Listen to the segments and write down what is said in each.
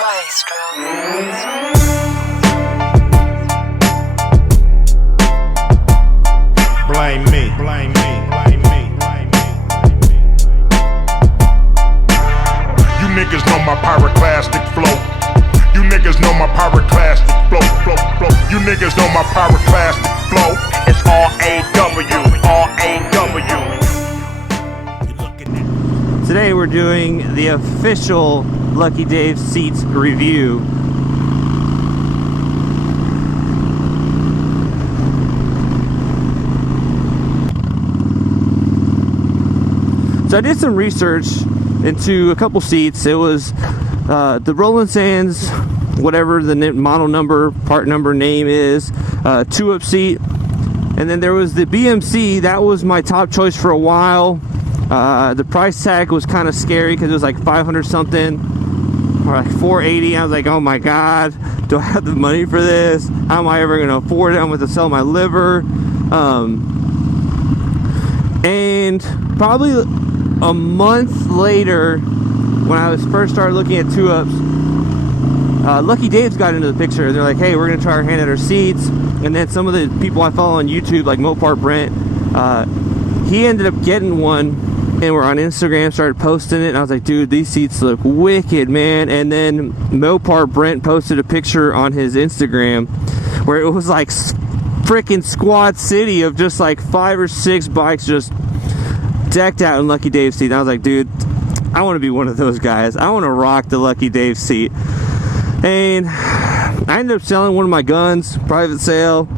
Blame me, blame me, blame me, blame me. You niggas know my pyroclastic flow. You niggas know my pyroclastic flow, flow, flow. You niggas know my pyroclastic flow. It's R-A-W, R-A-W. Today we're doing the official Lucky Dave seats review. So I did some research into a couple seats. It was the Roland Sands, whatever the model number, part number, name is, 2-up seat. And then there was the BMC. That was my top choice for a while. The price tag was kind of scary because it was like 500 something or like 480. I was like, oh my god, do I have the money for this? How am I ever going to afford it? I'm going to sell my liver. And probably a month later, when I was first started looking at 2-ups, Lucky Dave's got into the picture. They're like, hey, we're gonna try our hand at our seats. And then some of the people I follow on YouTube, like Mopar Brent, he ended up getting one, and we're on Instagram, started posting it, and I was like, dude, these seats look wicked, man. And then Mopar Brent posted a picture on his Instagram where it was like freaking Squad City of just like 5 or 6 bikes just decked out in Lucky Dave's seat. And I was like, dude, I want to be one of those guys. I want to rock the Lucky Dave seat. And I ended up selling one of my guns, private sale.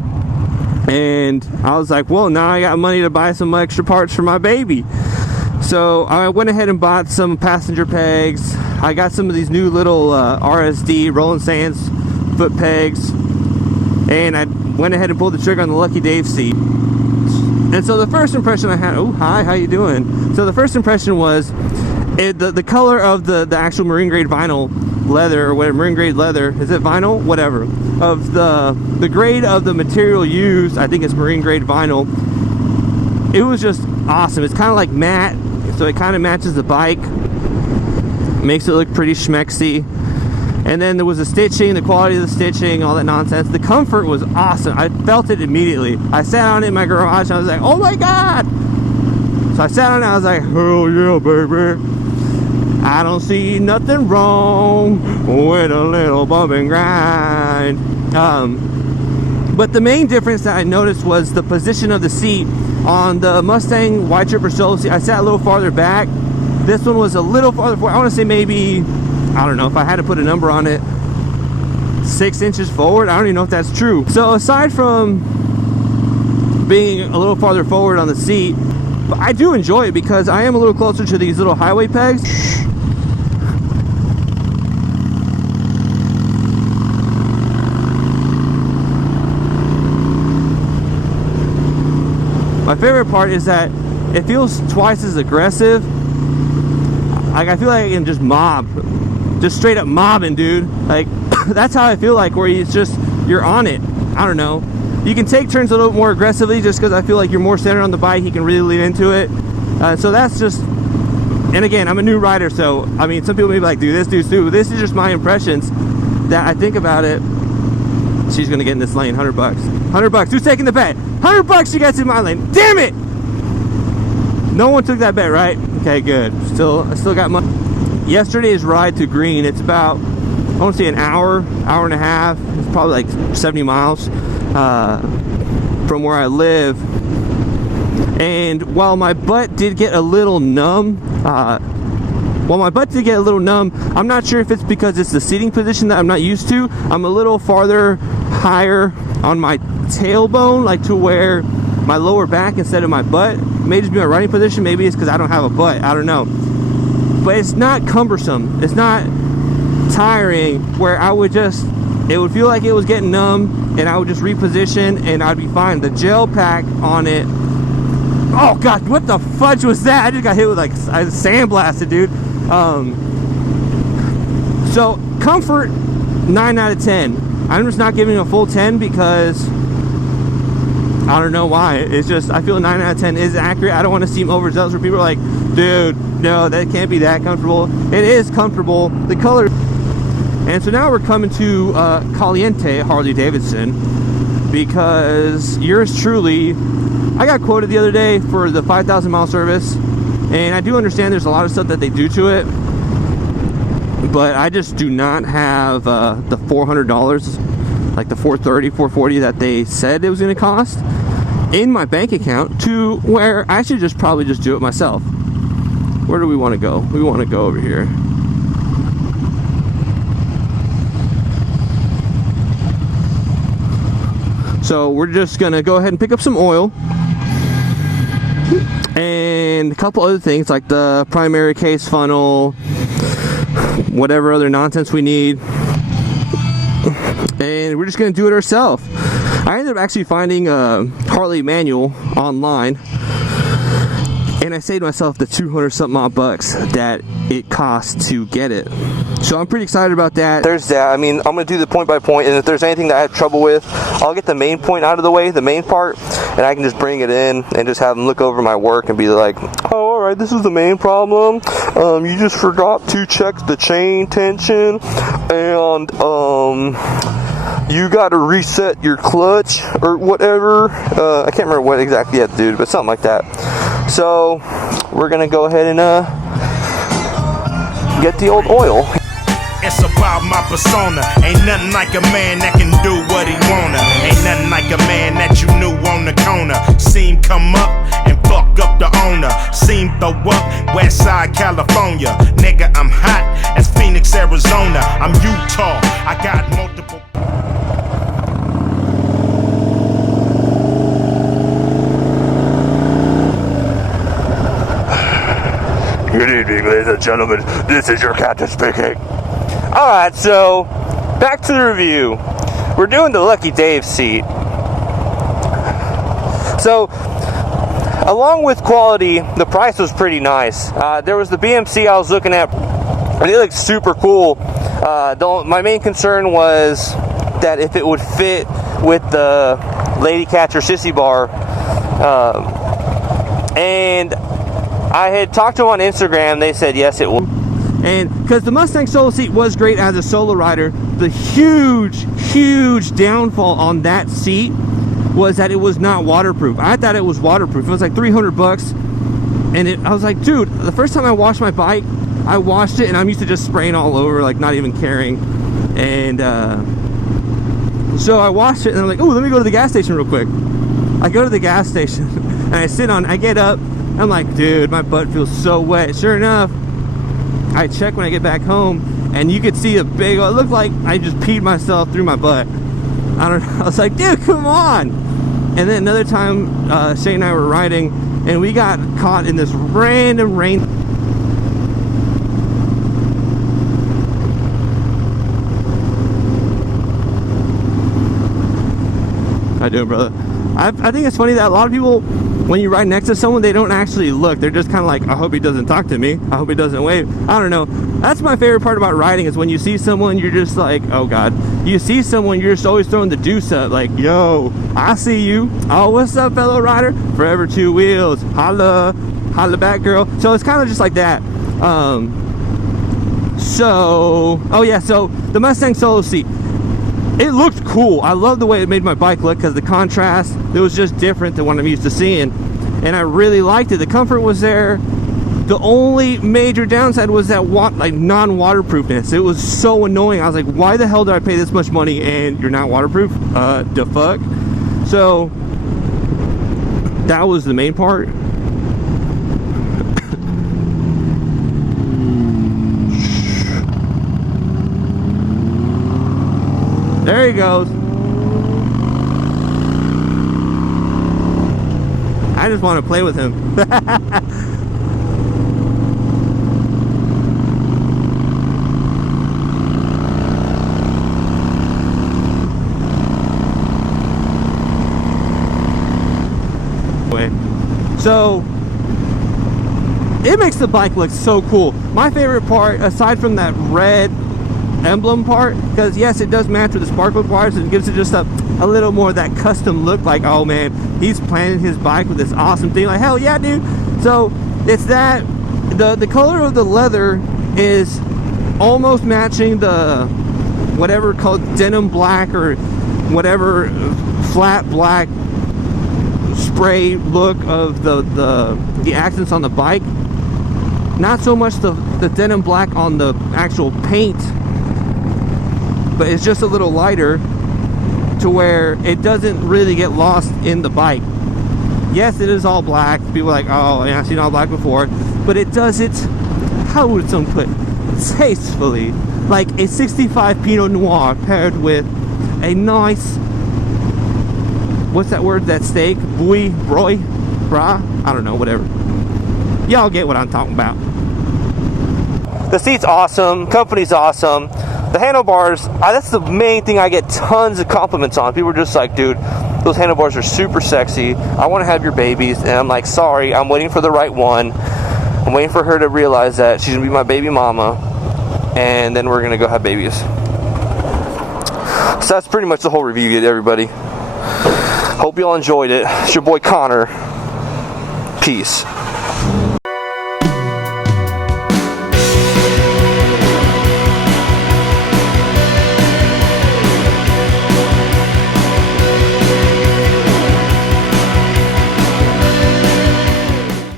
And I was like, well, now I got money to buy some extra parts for my baby. So I went ahead and bought some passenger pegs. I got some of these new little RSD Roland Sands foot pegs. And I went ahead and pulled the trigger on the Lucky Dave seat. And so the first impression I had, oh, hi, how you doing? So the first impression was the color of the actual marine grade vinyl leather, or whatever, marine grade leather, is it vinyl? Whatever. Of the grade of the material used, I think it's marine grade vinyl. It was just awesome. It's kind of like matte, so it kind of matches the bike. Makes it look pretty schmexy. And then there was the stitching, the quality of the stitching, all that nonsense. The comfort was awesome. I felt it immediately. I sat on it in my garage and I was like, oh my god! So I sat on it and I was like, hell yeah, baby. I don't see nothing wrong with a little bump and grind. But the main difference that I noticed was the position of the seat. On the Mustang Wide Tripper Solo seat, I sat a little farther back. This one was a little farther forward. I want to say maybe, I don't know, if I had to put a number on it, 6 inches forward. I don't even know if that's true. So aside from being a little farther forward on the seat, I do enjoy it because I am a little closer to these little highway pegs. My favorite part is that it feels twice as aggressive. Like, I feel like I can just mob. Just straight up mobbing, dude. Like, that's how I feel like, where it's just, you're on it. I don't know. You can take turns a little more aggressively just because I feel like you're more centered on the bike. You can really lean into it. So that's just, and again, I'm a new rider, so, I mean, some people may be like, do this, do. This is just my impressions that I think about it. She's going to get in this lane, $100. $100. Who's taking the bet? $100 she gets in my lane. Damn it! No one took that bet, right? Okay, good. I still got money. Yesterday's ride to Green, it's about, I want to say an hour and a half. It's probably like 70 miles from where I live. And while my butt did get a little numb, I'm not sure if it's because it's the seating position that I'm not used to. I'm a little farther higher on my tailbone, like to where my lower back instead of my butt. May just be my riding position. Maybe it's because I don't have a butt. I don't know. But it's not cumbersome. It's not tiring where I would just, it would feel like it was getting numb and I would just reposition and I'd be fine. The gel pack on it, oh god, what the fudge was that? I just got hit with like, I sandblasted, dude. So comfort, 9 out of 10. I'm just not giving a full 10 because I don't know why. It's just, I feel 9 out of 10 is accurate. I don't want to seem overzealous where people are like, dude, no, that can't be that comfortable. It is comfortable. The color, And so now we're coming to Caliente Harley Davidson, because yours truly, I got quoted the other day for the 5,000 mile service, and I do understand there's a lot of stuff that they do to it, but I just do not have the $400, like the $430, $440 that they said it was going to cost in my bank account, to where I should just probably just do it myself. Where do we want to go? We want to go over here. So we're just gonna go ahead and pick up some oil and a couple other things like the primary case funnel, whatever other nonsense we need, and we're just gonna do it ourselves. I ended up actually finding a Harley manual online, and I saved myself the 200 something odd bucks that it costs to get it. So I'm pretty excited about that. There's that. I mean, I'm going to do the point by point, and if there's anything that I have trouble with, I'll get the main point out of the way, the main part, and I can just bring it in and just have them look over my work and be like, oh, alright, this is the main problem. You just forgot to check the chain tension, and you got to reset your clutch or whatever. I can't remember what exactly you had to do, but something like that. So we're going to go ahead and get the old oil. It's about my persona. Ain't nothing like a man that can do what he wanna. Ain't nothing like a man that you knew on the corner. Seen come up and fuck up the owner. Seen throw up Westside California. Nigga, I'm hot as Phoenix, Arizona. I'm Utah. I got multiple. Good evening, ladies and gentlemen. This is your captain speaking. Alright, so back to the review. We're doing the Lucky Dave seat. So, along with quality, the price was pretty nice. There was the BMC I was looking at, and it looked super cool. My main concern was that if it would fit with the Lady Catcher Sissy Bar. And I had talked to them on Instagram. They said yes, it will. And because the Mustang solo seat was great as a solo rider, the huge downfall on that seat was that it was not waterproof. I thought it was waterproof. It was like $300, and I was like, dude, the first time I washed my bike, I washed it, and I'm used to just spraying all over, like not even caring. And so I washed it, and I'm like, oh, let me go to the gas station real quick. I go to the gas station, and I get up. I'm like, dude, my butt feels so wet. Sure enough, I check when I get back home, and you could see a big, it looked like I just peed myself through my butt. I don't know. I was like, dude, come on. And then another time, Shane and I were riding, and we got caught in this random rain. How you doing, brother? I think it's funny that a lot of people, when you ride next to someone, they don't actually look. They're just kind of like, I hope he doesn't talk to me. I hope he doesn't wave. I don't know. That's my favorite part about riding, is when you see someone, you're just like, oh God. You see someone, you're just always throwing the deuce up, like, yo, I see you. Oh, what's up, fellow rider? Forever two wheels. Holla. Holla back, girl. So it's kind of just like that. So the Mustang solo seat. It looked cool. I love the way it made my bike look, because the contrast, it was just different than what I'm used to seeing, and I really liked it. The comfort was there. The only major downside was that non-waterproofness. It was so annoying. I was like, why the hell did I pay this much money and you're not waterproof? The fuck? So that was the main part. There he goes. I just want to play with him. So it makes the bike look so cool. My favorite part, aside from that red emblem part, because yes, it does match with the sparkle wires, and it gives it just a little more of that custom look, like, oh man, he's planning his bike with this awesome thing, like, hell yeah, dude. So it's that the color of the leather is almost matching the whatever called denim black or whatever flat black spray look of the accents on the bike. Not so much the denim black on the actual paint, but it's just a little lighter to where it doesn't really get lost in the bike. Yes, it is all black. People are like, oh, yeah, I've seen all black before, but it does it, how would someone put it, tastefully, like a 65 Pinot Noir paired with a nice, what's that word, that steak, broy, I don't know, whatever. Y'all get what I'm talking about. The seat's awesome, company's awesome. The handlebars, that's the main thing I get tons of compliments on. People are just like, dude, those handlebars are super sexy. I want to have your babies. And I'm like, sorry, I'm waiting for the right one. I'm waiting for her to realize that she's going to be my baby mama. And then we're going to go have babies. So that's pretty much the whole review, everybody. Hope you all enjoyed it. It's your boy Connor. Peace.